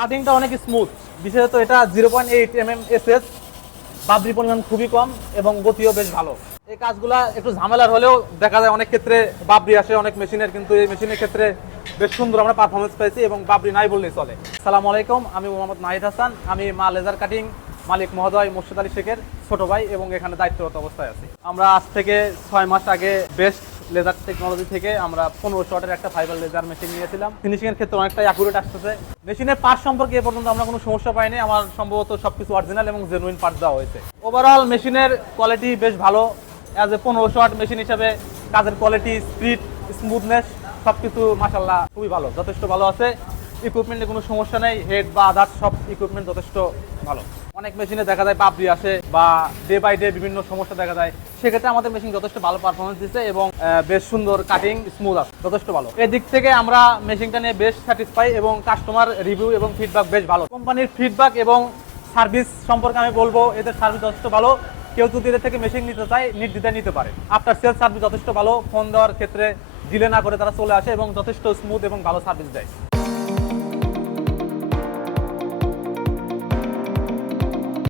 কাটিংটা অনেক স্মুথ, বিশেষত এটা 0.8 mm এসএস, বাবরি পরিমাণ খুবই কম এবং গতিও বেশ ভালো। এই কাজগুলা একটু ঝামেলার হলেও দেখা যায় অনেক ক্ষেত্রে বাবরি আসে অনেক মেশিনের, কিন্তু এই মেশিনের ক্ষেত্রে বেশ সুন্দর আমরা পারফরমেন্স পেয়েছি এবং বাবরি নাই বললেই চলে। আসসালামু আলাইকুম, আমি মোহাম্মদ নাহিদ হাসান। আমি মা লেজার কাটিং মালিক মহোদয় মোর্শেদ আলী শেখের ছোট ভাই এবং এখানে দায়িত্বরত অবস্থায় আছি। আমরা আজ থেকে 6 মাস আগে বেস্ট লেজার টেকনোলজি থেকে আমরা 1500 ওয়াটের একটা ফাইবার লেজার মেশিন নিয়েছিলাম। ফিনিশিং এর ক্ষেত্রে অনেকটা অ্যাকুরেট আসতেছে। মেশিনের পার্ট সম্পর্কে এ পর্যন্ত আমরা কোনো সমস্যা পাইনি। আমার সম্ভবত সবকিছু অরিজিনাল এবং জেনুইন পার্ট দেওয়া হয়েছে। ওভারঅল মেশিনের কোয়ালিটি বেশ ভালো। অ্যাজ এ 1500 ওয়াট মেশিন হিসাবে কাজের কোয়ালিটি, স্পিড, স্মুথনেস সবকিছু মাশাআল্লাহ খুবই ভালো, যথেষ্ট ভালো আছে। ইকুইপমেন্টে কোনো সমস্যা নেই, হেড বা আদার্স সব ইকুইপমেন্ট যথেষ্ট ভালো। অনেক মেশিনে দেখা যায় বাবরি আসে বা ডে বাই ডে বিভিন্ন সমস্যা দেখা যায়, সেক্ষেত্রে আমাদের মেশিন যথেষ্ট ভালো পারফরমেন্স দিচ্ছে এবং বেশ সুন্দর কাটিং, স্মুথ আছে, যথেষ্ট ভালো। এদিক থেকে আমরা মেশিনটা নিয়ে বেশ স্যাটিসফাই এবং কাস্টমার রিভিউ এবং ফিডব্যাক বেশ ভালো। কোম্পানির ফিডব্যাক এবং সার্ভিস সম্পর্কে আমি বলবো, এদের সার্ভিস যথেষ্ট ভালো। কেউ যদি এদের থেকে মেশিন নিতে চায় নির্দ্বিধায় নিতে পারে। আফটার সেল সার্ভিস যথেষ্ট ভালো, ফোন দেওয়ার ক্ষেত্রে ডিলে না করে তারা চলে আসে এবং যথেষ্ট স্মুথ এবং ভালো সার্ভিস দেয়।